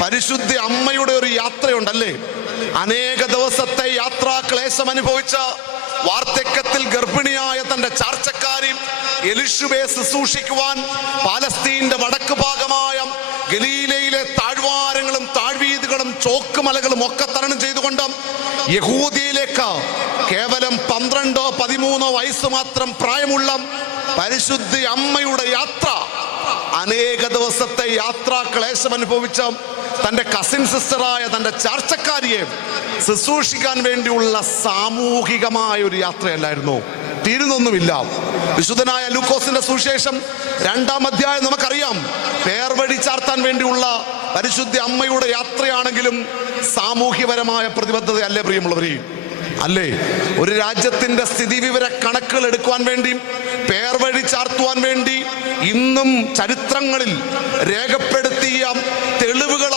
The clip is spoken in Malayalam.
പരിശുദ്ധ അമ്മയുടെ ഒരു യാത്രയുണ്ടല്ലേ. അനേക ദിവസത്തെ യാത്രാക്ലേശം അനുഭവിച്ച, വാർദ്ധക്യത്തിൽ ഗർഭിണിയായ തന്റെ ചാർച്ചക്കാരി എലിശുബയെ ശുശ്രൂഷിക്കുവാൻ പാലസ്തീന്റെ വടക്ക് ഭാഗമായ ഗലീലയിലെ താഴ്വാരങ്ങളും താഴ്വീതികളും ചോക്കുമലകളും ഒക്കെ തരണം ചെയ്തുകൊണ്ട് യഹൂദിയിലേക്ക് കേവലം 12-13 വയസ്സ് മാത്രം പ്രായമുള്ള പരിശുദ്ധ അമ്മയുടെ യാത്ര, അനേക ദിവസത്തെ യാത്രാ ക്ലേശം അനുഭവിച്ച തന്റെ കസിൻ സിസ്റ്ററായ തന്റെ ചാർച്ചക്കാരിയെ ശുശ്രൂഷിക്കാൻ വേണ്ടിയുള്ള സാമൂഹികമായ ഒരു യാത്രയല്ലായിരുന്നു. തീരുന്നൊന്നുമില്ല. വിശുദ്ധനായ ലൂക്കോസിന്റെ സുവിശേഷം 2-ാം അധ്യായം നമുക്കറിയാം, പേർവഴി ചാർത്താൻ വേണ്ടിയുള്ള പരിശുദ്ധ അമ്മയുടെ യാത്രയാണെങ്കിലും സാമൂഹ്യപരമായ പ്രതിബദ്ധത അല്ലേ പ്രിയമുള്ളവരെ? അല്ലേ? ഒരു രാജ്യത്തിന്റെ സ്ഥിതിവിവര കണക്കുകൾ എടുക്കുവാൻ വേണ്ടി, പേർവഴി ചാർത്തുവാൻ വേണ്ടി ഇന്നും ചരിത്രങ്ങളിൽ രേഖപ്പെടുത്തിയ തെളിവുകൾ